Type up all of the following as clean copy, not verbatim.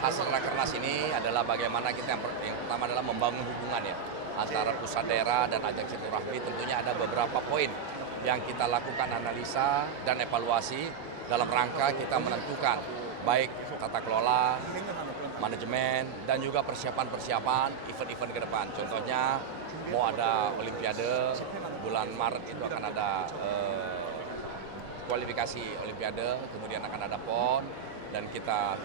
hasil rakernas ini adalah bagaimana kita yang pertama adalah membangun hubungan ya antara pusat daerah dan ajang silaturahmi. Tentunya ada beberapa poin yang kita lakukan analisa dan evaluasi dalam rangka kita menentukan baik tata kelola, manajemen, dan juga persiapan-persiapan event-event ke depan. Contohnya mau ada Olimpiade, bulan Maret itu akan ada kualifikasi Olimpiade, kemudian akan ada PON, dan kita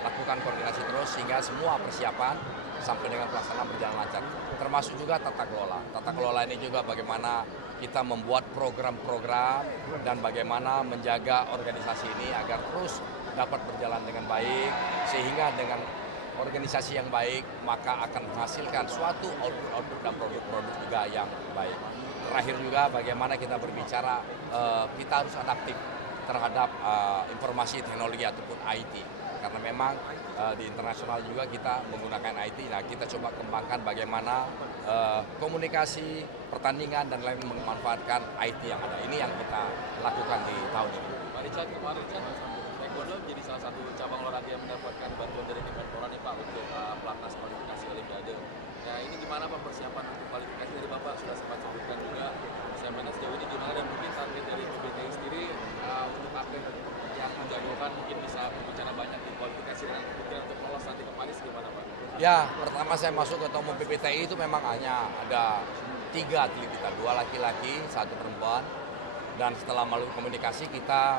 lakukan koordinasi terus sehingga semua persiapan sampai dengan pelaksanaan berjalan lancar. Termasuk juga tata kelola. Tata kelola ini juga bagaimana kita membuat program-program dan bagaimana menjaga organisasi ini agar terus dapat berjalan dengan baik, sehingga dengan organisasi yang baik maka akan menghasilkan suatu output dan produk-produk juga yang baik. Terakhir juga bagaimana kita berbicara kita harus adaptif terhadap informasi teknologi ataupun IT. Karena memang di internasional juga kita menggunakan IT. Nah, kita coba kembangkan bagaimana komunikasi, pertandingan, dan lain memanfaatkan IT yang ada. Ini yang kita lakukan di tahun ini. Pak Richard, kemarin kan taekwondo menjadi salah satu cabang olahraga yang mendapatkan bantuan dari Kemenpora nih Pak untuk pelatnas kualifikasi Olimpiade. Nah, ini gimana Pak persiapan untuk kualifikasi dari Bapak? Sudah sempat sebutkan juga persiapannya sejauh ini gimana, dan mungkin target dari PBTI sendiri untuk atlet yang menjagokan mungkin bisa berbicara banyak di kualifikasi dan kemungkinan untuk lolos nanti ke Paris gimana Pak? Ya, pertama saya masuk ke umum PBTI itu memang hanya ada 3 atlet kita, 2 laki-laki, 1 perempuan. Dan setelah melalui komunikasi kita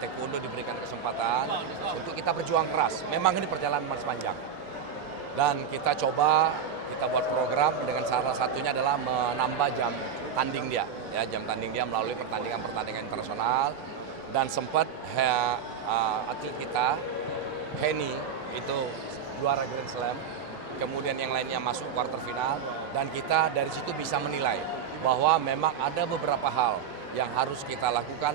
taekwondo diberikan kesempatan untuk kita berjuang keras. Memang ini perjalanan masih panjang. Dan kita coba, kita buat program dengan salah satunya adalah menambah jam tanding dia. Ya, jam tanding dia melalui pertandingan internasional. Dan sempat atlet kita, Henny, itu juara Grand Slam. Kemudian yang lainnya masuk quarter final. Dan kita dari situ bisa menilai bahwa memang ada beberapa hal yang harus kita lakukan,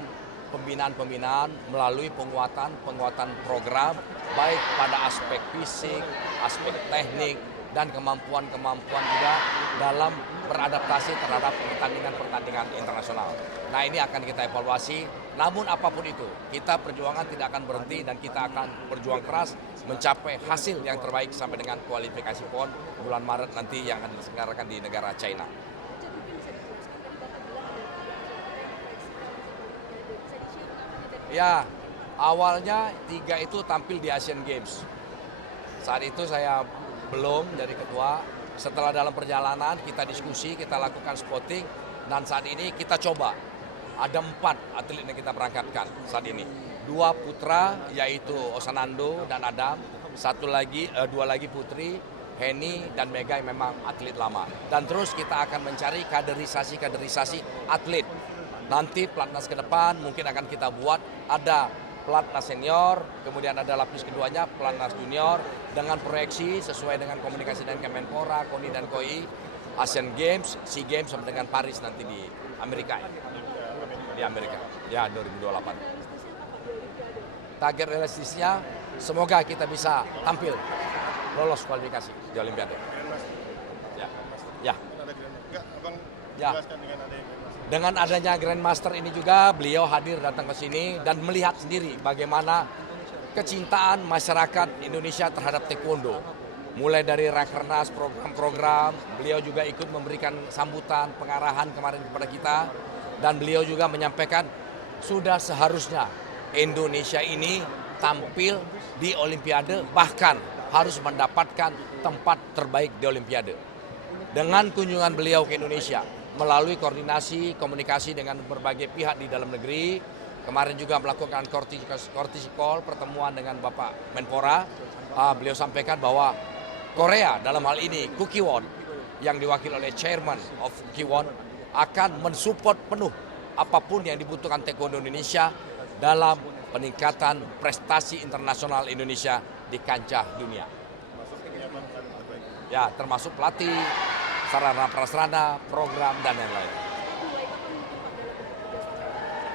pembinaan melalui penguatan program, baik pada aspek fisik, aspek teknik, dan kemampuan juga dalam beradaptasi terhadap pertandingan internasional. Nah, ini akan kita evaluasi, namun apapun itu, kita perjuangan tidak akan berhenti dan kita akan berjuang keras mencapai hasil yang terbaik sampai dengan kualifikasi PON bulan Maret nanti yang akan diselenggarakan di negara China. Ya, awalnya 3 itu tampil di Asian Games. Saat itu saya belum jadi ketua. Setelah dalam perjalanan kita diskusi, kita lakukan spotting, dan saat ini kita coba. Ada 4 atlet yang kita berangkatkan saat ini. 2 putra yaitu Osanando dan Adam. 2 lagi putri, Henny dan Mega yang memang atlet lama. Dan terus kita akan mencari kaderisasi atlet. Nanti pelatnas ke depan mungkin akan kita buat ada pelatnas senior, kemudian ada lapis keduanya pelatnas junior dengan proyeksi sesuai dengan komunikasi dengan Kemenpora, KONI dan KOI, Asian Games, SEA Games sampai dengan Paris nanti di Amerika. Ya 2028. Target realistisnya semoga kita bisa tampil lolos kualifikasi di Olimpiade. Ya. Dengan adanya Grandmaster ini juga beliau hadir datang ke sini dan melihat sendiri bagaimana kecintaan masyarakat Indonesia terhadap taekwondo. Mulai dari rakernas, program-program, beliau juga ikut memberikan sambutan, pengarahan kemarin kepada kita. Dan beliau juga menyampaikan sudah seharusnya Indonesia ini tampil di Olimpiade, bahkan harus mendapatkan tempat terbaik di Olimpiade. Dengan kunjungan beliau ke Indonesia, melalui koordinasi, komunikasi dengan berbagai pihak di dalam negeri. Kemarin juga melakukan courtesy call, pertemuan dengan Bapak Menpora. Beliau sampaikan bahwa Korea dalam hal ini, Kukiwon, yang diwakili oleh Chairman of Kukiwon, akan mensupport penuh apapun yang dibutuhkan taekwondo Indonesia dalam peningkatan prestasi internasional Indonesia di kancah dunia. Ya, termasuk pelatih, sarana prasarana, program, dan lain-lain.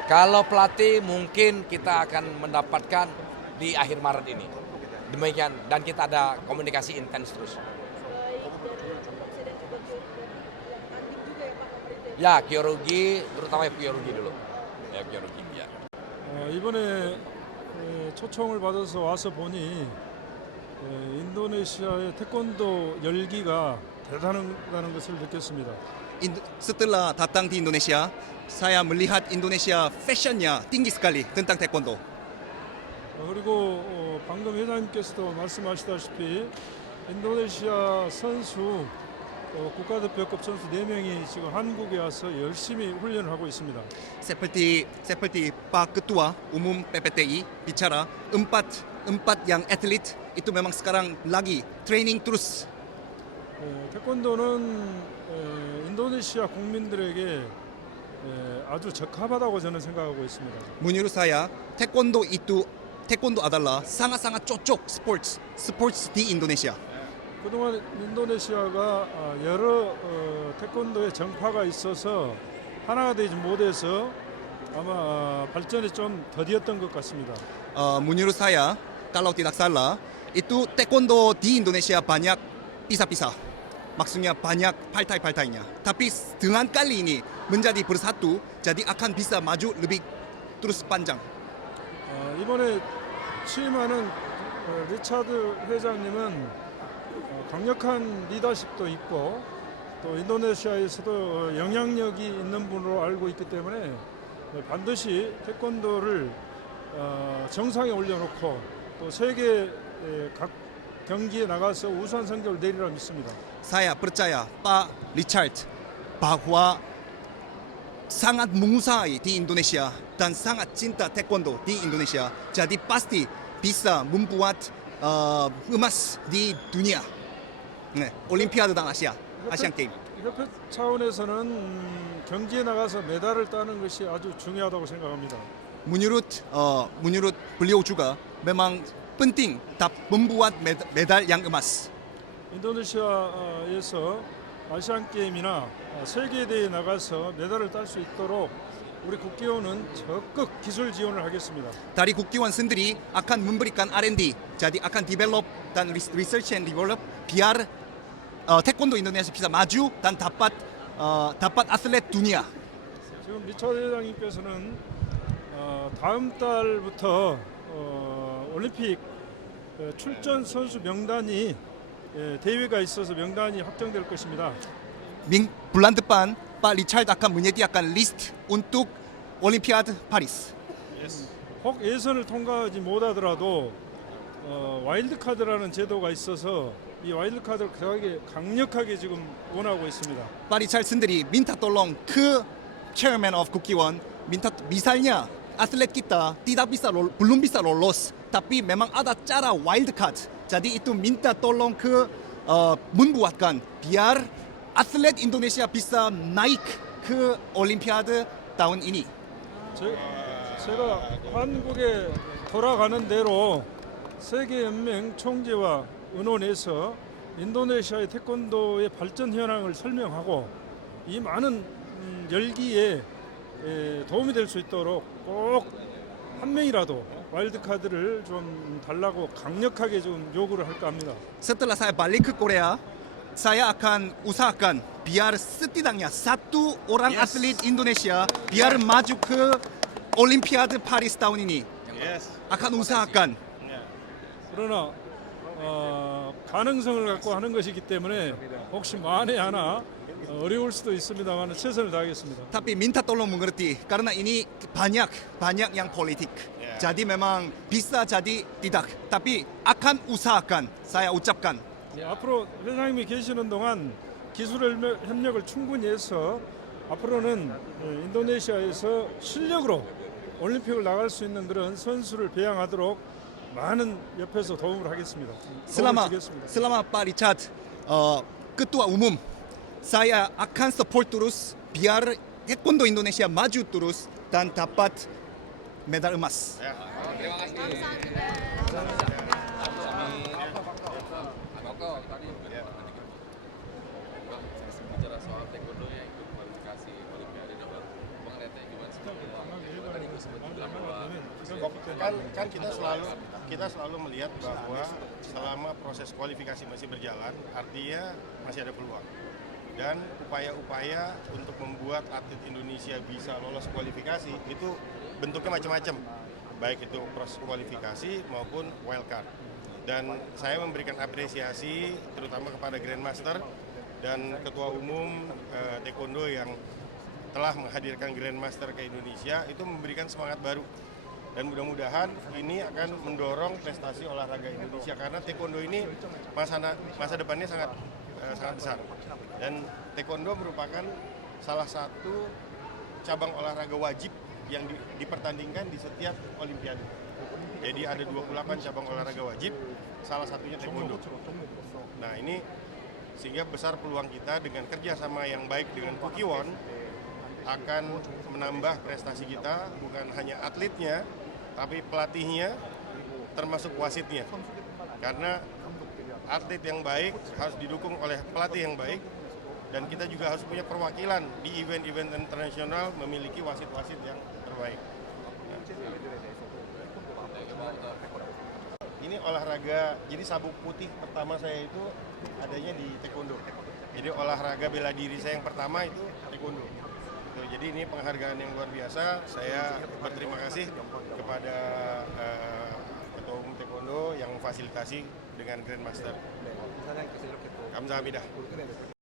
Kalau pelatih mungkin kita akan mendapatkan di akhir Maret ini. Demikian, dan kita ada komunikasi intens terus. Ya, Kyorugi, terutama Kyorugi dulu. Ya, Kyorugi, ya. 이번에 초청을 받아서 와서 보니 인도네시아의 태권도 열기가 대단하다는 것을 느꼈습니다. Setelah datang di Indonesia, saya melihat Indonesia fashionnya tinggi sekali tentang taekwondo. 그리고 방금 회장님께서도 말씀하시다시피 인도네시아 선수 국가대표급 선수 4명이 지금 한국에 와서 열심히 훈련을 하고 있습니다. Seperti Pak Ketua Umum PPTI bicara, empat yang atlet itu memang sekarang lagi training terus. 태권도는 인도네시아 국민들에게 아주 적합하다고 저는 생각하고 있습니다. Menurut saya, taekwondo adalah sangat-sangat cocok sports di Indonesia. 그동안 인도네시아가 여러 태권도의 정파가 있어서 하나가 되지 못해서 아마 발전이 좀 더디었던 것 같습니다. Menurut saya, kalau tidak salah, itu taekwondo di Indonesia banyak pisah-pisah. Maksudnya banyak partai-partainya. Tapi dengan kali ini menjadi bersatu, jadi akan bisa maju lebih terus panjang. 이번에 취임하는 리차드 회장님은 강력한 리더십도 있고 또 인도네시아에서도 영향력이 있는 분으로 알고 있기 때문에 반드시 태권도를 정상에 올려놓고 또 세계 각 경기에 나가서 우수한 성적을 내리라 믿습니다. Saya percaya Pak Richard bahwa sangat menguasai di Indonesia dan sangat cinta taekwondo di Indonesia. Jadi pasti bisa membuat emas di dunia. Olimpiade dan Asian Games. 협회 차원에서는 경기에 나가서 메달을 따는 것이 아주 중요하다고 생각합니다. Menurut beliau juga memang penting membuat medal yang emas. 인도네시아에서 아시안 게임이나 세계 대회에 나가서 메달을 딸 수 있도록 우리 국기원은 적극 기술 지원을 하겠습니다. Dari Kukiwan sendiri akan memberikan R&D, jadi akan develop dan research and develop biar taekwondo Indonesia bisa maju dan dapat atlet dunia. 지금 리차드 회장님께서는 다음 달부터 올림픽 출전 선수 명단이 대회가 있어서 명단이 확정될 것입니다. Bulan depan Pak Richard akan menyediakan list untuk Olimpiade Paris. 혹 예선을 통과하지 못하더라도 와일드 카드라는 제도가 있어서 이 와일드 카드를 강력하게 지금 원하고 있습니다. Pak Richard sendiri minta tolong ke chairman of Kukiwan, misalnya atlet kita belum bisa lolos, tapi memang ada cara wild card. Jadi itu minta tolong ke membuatkan biar atlet Indonesia bisa naik ke Olimpiade tahun ini. 제가 한국에 돌아가는 대로 세계연맹 총재와 의논해서 인도네시아의 태권도의 발전 현황을 설명하고 이 많은 열기에 도움이 될 수 있도록 꼭 한 명이라도 와일드카드를 좀 달라고 강력하게 좀 요구를 할까 합니다. Setelah saya balik ke Korea, saya akan usahakan biar setidaknya satu orang atlet Indonesia biar maju ke Olimpiade Paris tahun ini. Akan usahakan. 그러나 가능성을 갖고 하는 것이기 때문에 혹시 만에 하나 어려울 수도 있습니다만 최선을 다하겠습니다. Tapi minta tolong mengerti karena ini banyak yang politik. Jadi memang bisa jadi tidak. Tapi akan usahakan. Saya ucapkan. 앞으로 회장님이 계시는 동안 기술 협력을 충분히 해서 앞으로는 인도네시아에서 실력으로 올림픽을 나갈 수 있는 그런 선수를 배양하도록 많은 옆에서 도움을 하겠습니다. Selama Pak Richard Ketua Umum, saya akan support terus biar taekwondo Indonesia maju terus dan dapat medal emas. Bicara soal taekwondo yang ikut kualifikasi Olimpiade, Bang Rete gimana sih? Tadi gue sempat bilang bahwa kan kita selalu melihat bahwa selama proses kualifikasi masih berjalan, artinya masih ada peluang. Dan upaya-upaya untuk membuat atlet Indonesia bisa lolos kualifikasi itu bentuknya macam-macam, baik itu proses kualifikasi maupun wildcard. Dan saya memberikan apresiasi terutama kepada Grandmaster dan Ketua Umum Taekwondo yang telah menghadirkan Grandmaster ke Indonesia, itu memberikan semangat baru. Dan mudah-mudahan ini akan mendorong prestasi olahraga Indonesia karena taekwondo ini masa depannya sangat besar. Dan taekwondo merupakan salah satu cabang olahraga wajib yang dipertandingkan di setiap olimpiade. Jadi ada 28 cabang olahraga wajib, salah satunya taekwondo. Nah, ini sehingga besar peluang kita dengan kerjasama yang baik dengan Kukiwon akan menambah prestasi kita, bukan hanya atletnya, tapi pelatihnya termasuk wasitnya. Karena atlet yang baik harus didukung oleh pelatih yang baik, dan kita juga harus punya perwakilan di event-event internasional memiliki wasit-wasit yang terbaik. Nah. Ini olahraga, jadi sabuk putih pertama saya itu adanya di taekwondo. Jadi olahraga bela diri saya yang pertama itu taekwondo. Jadi ini penghargaan yang luar biasa. Saya berterima kasih kepada Ketua Umum Taekwondo yang memfasilitasi dengan Grandmaster. Kamsahamnida.